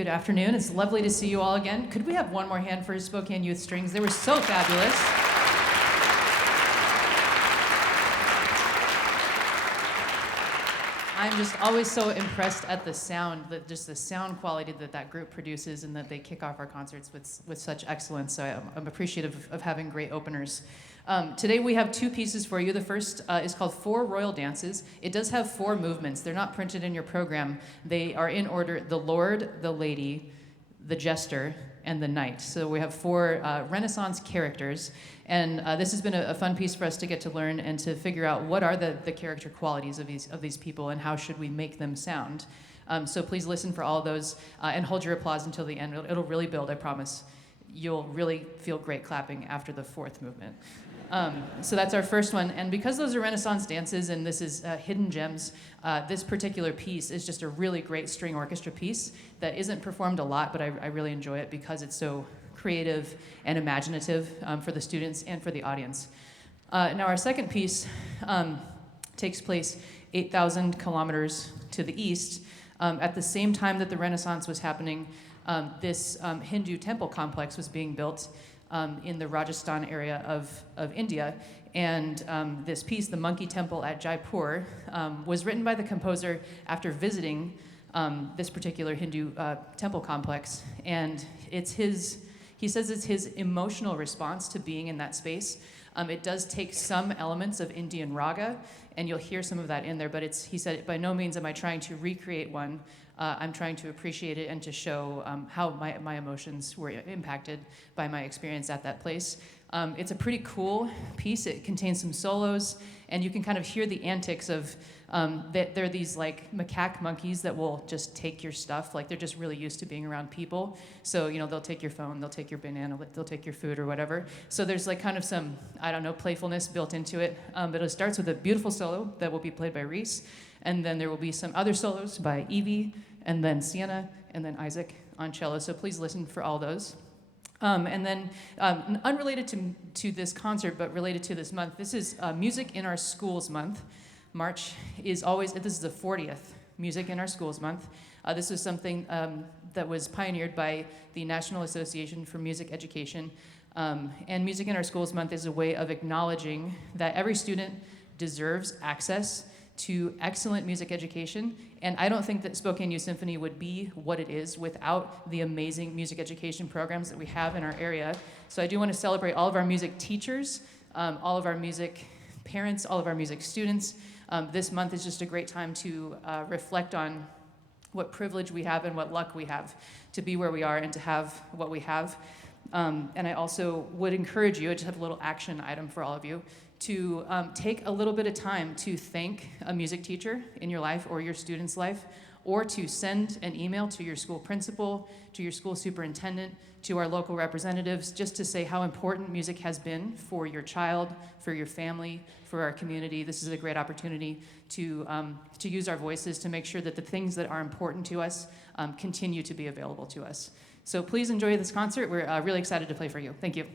Good afternoon. It's lovely to see you all again. Could we have one more hand for Spokane Youth Strings? They were so fabulous. I'm just always so impressed at the sound, just the sound quality that group produces, and that they kick off our concerts with such excellence. So I'm appreciative of having great openers. Today we have two pieces for you. The first is called Four Royal Dances. It does have four movements. They're not printed in your program. They are in order: the Lord, the Lady, the Jester, and the Knight. So we have four Renaissance characters, and this has been a fun piece for us to get to learn and to figure out what are the character qualities of these people and how should we make them sound. So please listen for all of those and hold your applause until the end. It'll really build, I promise. You'll really feel great clapping after the fourth movement. So that's our first one, and because those are Renaissance dances and this is hidden gems, this particular piece is just a really great string orchestra piece that isn't performed a lot, but I really enjoy it because it's so creative and imaginative for the students and for the audience. Now our second piece takes place 8,000 kilometers to the east. At the same time that the Renaissance was happening, this Hindu temple complex was being built in the Rajasthan area of India. And this piece, The Monkey Temple at Jaipur, was written by the composer after visiting this particular Hindu temple complex. And he says it's his emotional response to being in that space. It does take some elements of Indian raga, and you'll hear some of that in there, but he said, by no means am I trying to recreate one. I'm trying to appreciate it and to show how my emotions were impacted by my experience at that place. It's a pretty cool piece. It contains some solos, and you can kind of hear the antics of that there are these like macaque monkeys that will just take your stuff. Like they're just really used to being around people. So, they'll take your phone, they'll take your banana, they'll take your food or whatever. So there's like kind of some, playfulness built into it. But it starts with a beautiful solo that will be played by Reese. And then there will be some other solos by Evie, and then Sienna, and then Isaac on cello. So please listen for all those. And then, unrelated to this concert, but related to this month, this is Music in Our Schools Month. March is this is the 40th Music in Our Schools Month. This was something that was pioneered by the National Association for Music Education. And Music in Our Schools Month is a way of acknowledging that every student deserves access to excellent music education. And I don't think that Spokane Youth Symphony would be what it is without the amazing music education programs that we have in our area. So I do want to celebrate all of our music teachers, all of our music parents, all of our music students. This month is just a great time to reflect on what privilege we have and what luck we have to be where we are and to have what we have. And I also would encourage you, I just have a little action item for all of you, to take a little bit of time to thank a music teacher in your life or your student's life, or to send an email to your school principal, to your school superintendent, to our local representatives, just to say how important music has been for your child, for your family, for our community. This is a great opportunity to use our voices to make sure that the things that are important to us continue to be available to us. So please enjoy this concert. We're really excited to play for you. Thank you.